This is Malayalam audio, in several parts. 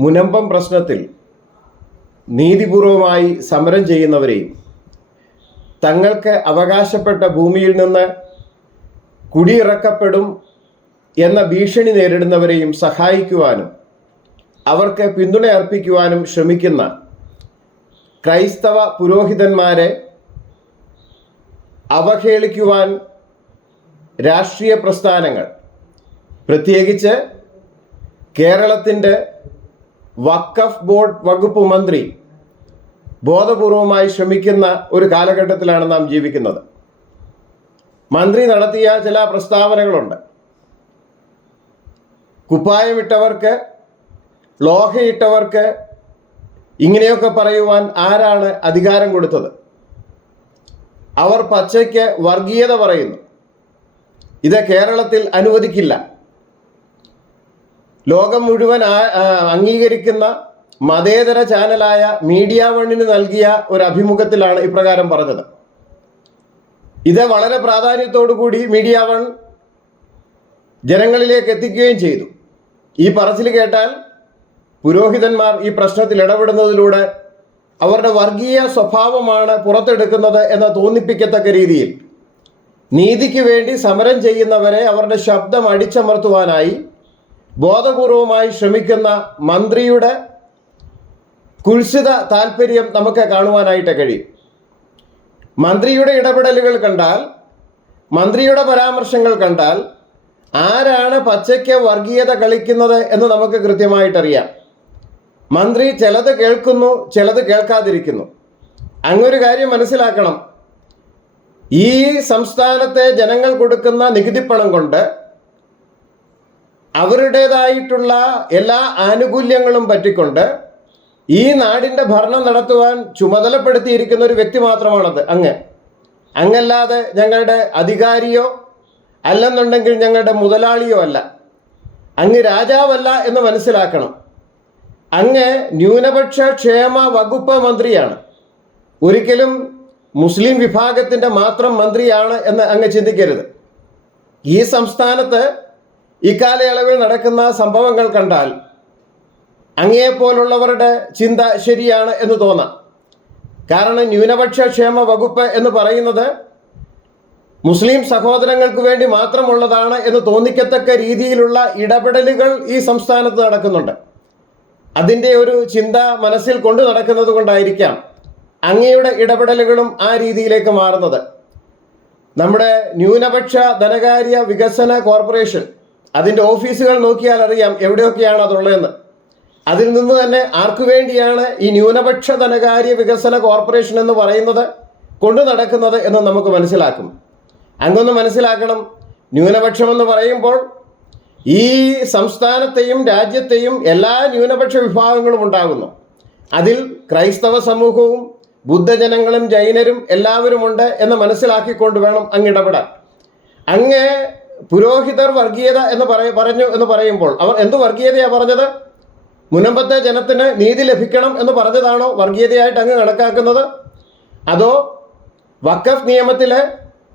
മുനമ്പം പ്രശ്നത്തിൽ നീതിപൂർവമായി സമരം ചെയ്യുന്നവരെയും തങ്ങൾക്ക് അവകാശപ്പെട്ട ഭൂമിയിൽ നിന്ന് കുടിയിറക്കപ്പെടും എന്ന ഭീഷണി നേരിടുന്നവരെയും സഹായിക്കുവാനും അവർക്ക് പിന്തുണ അർപ്പിക്കുവാനും ശ്രമിക്കുന്ന ക്രൈസ്തവ പുരോഹിതന്മാരെ അവഹേളിക്കുവാൻ രാഷ്ട്രീയ പ്രസ്ഥാനങ്ങൾ പ്രത്യേകിച്ച് കേരളത്തിന്റെ വക്കഫ് ബോർഡ് വകുപ്പ് മന്ത്രി ബോധപൂർവമായി ശ്രമിക്കുന്ന ഒരു കാലഘട്ടത്തിലാണ് നാം ജീവിക്കുന്നത്. മന്ത്രി നടത്തിയ ചില പ്രസ്താവനകളുണ്ട്. കുപ്പായമിട്ടവർക്ക് ലോഹയിട്ടവർക്ക് ഇങ്ങനെയൊക്കെ പറയുവാൻ ആരാണ് അധികാരം കൊടുത്തത്? അവർ പച്ചയ്ക്ക് വർഗീയത പറയുന്നു. ഇത് കേരളത്തിൽ അനുവദിക്കില്ല. ലോകം മുഴുവൻ അംഗീകരിക്കുന്ന മതേതര ചാനലായ മീഡിയ വണ്ണിന് നൽകിയ ഒരു അഭിമുഖത്തിലാണ് ഇപ്രകാരം പറഞ്ഞത്. ഇത് വളരെ പ്രാധാന്യത്തോടു കൂടി മീഡിയ വൺ ജനങ്ങളിലേക്ക് എത്തിക്കുകയും ചെയ്തു. ഈ പറച്ചിൽ കേട്ടാൽ പുരോഹിതന്മാർ ഈ പ്രശ്നത്തിൽ ഇടപെടുന്നതിലൂടെ അവരുടെ വർഗീയ സ്വഭാവമാണ് പുറത്തെടുക്കുന്നത് എന്ന് തോന്നിപ്പിക്കത്തക്ക രീതിയിൽ നീതിക്ക് വേണ്ടി സമരം ചെയ്യുന്നവരെ അവരുടെ ശബ്ദം അടിച്ചമർത്തുവാനായി ബോധപൂർവമായി ശ്രമിക്കുന്ന മന്ത്രിയുടെ കുൽസിത താല്പര്യം നമുക്ക് കാണുവാനായിട്ട് കഴിയും. മന്ത്രിയുടെ ഇടപെടലുകൾ കണ്ടാൽ മന്ത്രിയുടെ പരാമർശങ്ങൾ കണ്ടാൽ ആരാണ് പച്ചയ്ക്ക് വർഗീയത കളിക്കുന്നത് എന്ന് നമുക്ക് കൃത്യമായിട്ടറിയാം. മന്ത്രി ചിലത് കേൾക്കുന്നു ചിലത് കേൾക്കാതിരിക്കുന്നു. അങ്ങൊരു കാര്യം മനസ്സിലാക്കണം. ഈ സംസ്ഥാനത്തെ ജനങ്ങൾ കൊടുക്കുന്ന നികുതിപ്പണം കൊണ്ട് അവരുടേതായിട്ടുള്ള എല്ലാ ആനുകൂല്യങ്ങളും പറ്റിക്കൊണ്ട് ഈ നാടിന്റെ ഭരണം നടത്തുവാൻ ചുമതലപ്പെടുത്തിയിരിക്കുന്ന ഒരു വ്യക്തി മാത്രമാണത് അങ്ങ്. അങ്ങല്ലാതെ ഞങ്ങളുടെ അധികാരിയോ അല്ലെന്നുണ്ടെങ്കിൽ ഞങ്ങളുടെ മുതലാളിയോ അല്ല. അങ്ങ് രാജാവല്ല എന്ന് മനസ്സിലാക്കണം. അങ്ങ് ന്യൂനപക്ഷ ക്ഷേമ വകുപ്പ് മന്ത്രിയാണ്. ഒരിക്കലും മുസ്ലിം വിഭാഗത്തിന്റെ മാത്രം മന്ത്രിയാണ് എന്ന് അങ്ങ് ചിന്തിക്കരുത്. ഈ സംസ്ഥാനത്ത് ഇക്കാലയളവിൽ നടക്കുന്ന സംഭവങ്ങൾ കണ്ടാൽ അങ്ങേപ്പോലുള്ളവരുടെ ചിന്ത ശരിയാണ് എന്ന് തോന്നാം. കാരണം ന്യൂനപക്ഷ ക്ഷേമ വകുപ്പ് എന്ന് പറയുന്നത് മുസ്ലിം സഹോദരങ്ങൾക്ക് വേണ്ടി മാത്രമുള്ളതാണ് എന്ന് തോന്നിക്കത്തക്ക രീതിയിലുള്ള ഇടപെടലുകൾ ഈ സംസ്ഥാനത്ത് നടക്കുന്നുണ്ട്. അതിന്റെ ഒരു ചിന്ത മനസ്സിൽ കൊണ്ടു നടക്കുന്നത് കൊണ്ടായിരിക്കാം അങ്ങയുടെ ഇടപെടലുകളും ആ രീതിയിലേക്ക് മാറുന്നത്. നമ്മുടെ ന്യൂനപക്ഷ ധനകാര്യ വികസന കോർപ്പറേഷൻ അതിന്റെ ഓഫീസുകൾ നോക്കിയാൽ അറിയാം എവിടെയൊക്കെയാണ് അതുള്ളതെന്ന്. അതിൽ നിന്ന് തന്നെ ആർക്കു വേണ്ടിയാണ് ഈ ന്യൂനപക്ഷ ധനകാര്യ വികസന കോർപ്പറേഷൻ എന്ന് പറയുന്നത് കൊണ്ടു നടക്കുന്നത് എന്ന് നമുക്ക് മനസ്സിലാക്കും. അങ്ങൊന്ന് മനസ്സിലാക്കണം. ന്യൂനപക്ഷം എന്ന് പറയുമ്പോൾ ഈ സംസ്ഥാനത്തെയും രാജ്യത്തെയും എല്ലാ ന്യൂനപക്ഷ വിഭാഗങ്ങളും ഉണ്ടാകുന്നു. അതിൽ ക്രൈസ്തവ സമൂഹവും ബുദ്ധജനങ്ങളും ജൈനരും എല്ലാവരുമുണ്ട് എന്ന് മനസ്സിലാക്കിക്കൊണ്ട് വേണം അങ്ങിടപെടാൻ അങ്ങേ അങ്ങ് പുരോഹിതർ വർഗീയത എന്ന് പറയ പറഞ്ഞു എന്ന് പറയുമ്പോൾ അവർ എന്ത് വർഗീയതയാണ് പറഞ്ഞത്? മുനമ്പത്തെ ജനത്തിന് നീതി ലഭിക്കണം എന്ന് പറഞ്ഞതാണോ വർഗീയതയായിട്ട് അങ്ങ് കണക്കാക്കുന്നത്? അതോ വഖഫ് നിയമത്തിലെ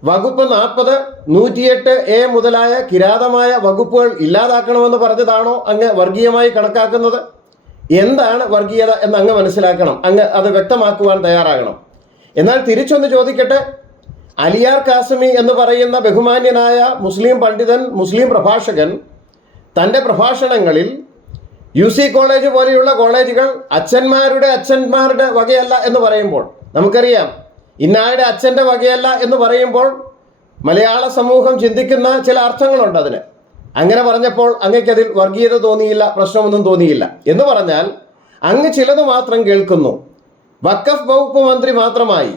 വകുപ്പ് നാൽപ്പത് നൂറ്റിയെട്ട് എ മുതലായ കിരാതമായ വകുപ്പുകൾ ഇല്ലാതാക്കണമെന്ന് പറഞ്ഞതാണോ അങ്ങ് വർഗീയമായി കണക്കാക്കുന്നത്? എന്താണ് വർഗീയത എന്ന് അങ്ങ് മനസ്സിലാക്കണം. അങ്ങ് അത് വ്യക്തമാക്കുവാൻ തയ്യാറാകണം. എന്നാൽ തിരിച്ചൊന്ന് ചോദിക്കട്ടെ. അലിയാർ കാസമി എന്ന് പറയുന്ന ബഹുമാന്യനായ മുസ്ലിം പണ്ഡിതൻ മുസ്ലിം പ്രഭാഷകൻ തന്റെ പ്രഭാഷണങ്ങളിൽ യു സി കോളേജ് പോലെയുള്ള കോളേജുകൾ അച്ഛന്മാരുടെ അച്ഛന്മാരുടെ വകയല്ല എന്ന് പറയുമ്പോൾ നമുക്കറിയാം ഇന്നാരുടെ അച്ഛന്റെ വകയല്ല എന്ന് പറയുമ്പോൾ മലയാള സമൂഹം ചിന്തിക്കുന്ന ചില അർത്ഥങ്ങളുണ്ട് അതിന്. അങ്ങനെ പറഞ്ഞപ്പോൾ അങ്ങയ്ക്കതിൽ വർഗീയത തോന്നിയില്ല പ്രശ്നമൊന്നും തോന്നിയില്ല. എന്ന് പറഞ്ഞാൽ അങ്ങ് ചിലത് മാത്രം കേൾക്കുന്നു. വക്കഫ് വകുപ്പ് മന്ത്രി മാത്രമായി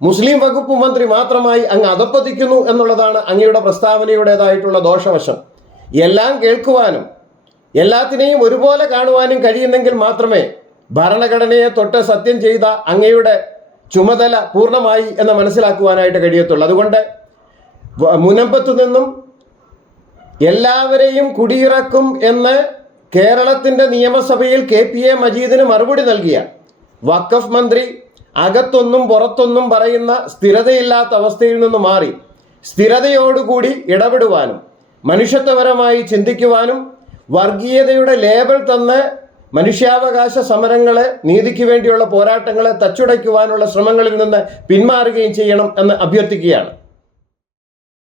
മുസ്ലിം വകുപ്പ് മന്ത്രി മാത്രമായി അങ്ങ് അധപ്പതിക്കുന്നു എന്നുള്ളതാണ് അങ്ങയുടെ പ്രസ്താവനയുടേതായിട്ടുള്ള ദോഷവശം. എല്ലാം കേൾക്കുവാനും എല്ലാത്തിനെയും ഒരുപോലെ കാണുവാനും കഴിയുന്നെങ്കിൽ മാത്രമേ ഭരണഘടനയെ തൊട്ട് സത്യം ചെയ്ത അങ്ങയുടെ ചുമതല പൂർണമായി എന്ന് മനസ്സിലാക്കുവാനായിട്ട് കഴിയത്തുള്ളൂ. അതുകൊണ്ട് മുനമ്പത്തു നിന്നും എല്ലാവരെയും കുടിയിറക്കും എന്ന് കേരളത്തിന്റെ നിയമസഭയിൽ കെ പി എ മജീദിന് മറുപടി നൽകിയ വഖഫ് മന്ത്രി അകത്തൊന്നും പുറത്തൊന്നും പറയുന്ന സ്ഥിരതയില്ലാത്ത അവസ്ഥയിൽ നിന്ന് മാറി സ്ഥിരതയോടുകൂടി ഇടപെടുവാനും മനുഷ്യത്വപരമായി ചിന്തിക്കുവാനും വർഗീയതയുടെ ലേബൽ തന്ന് മനുഷ്യാവകാശ സമരങ്ങളെ നീതിക്ക് വേണ്ടിയുള്ള പോരാട്ടങ്ങളെ തച്ചുടയ്ക്കുവാനുള്ള ശ്രമങ്ങളിൽ നിന്ന് പിന്മാറുകയും ചെയ്യണം എന്ന് അഭ്യർത്ഥിക്കുകയാണ്.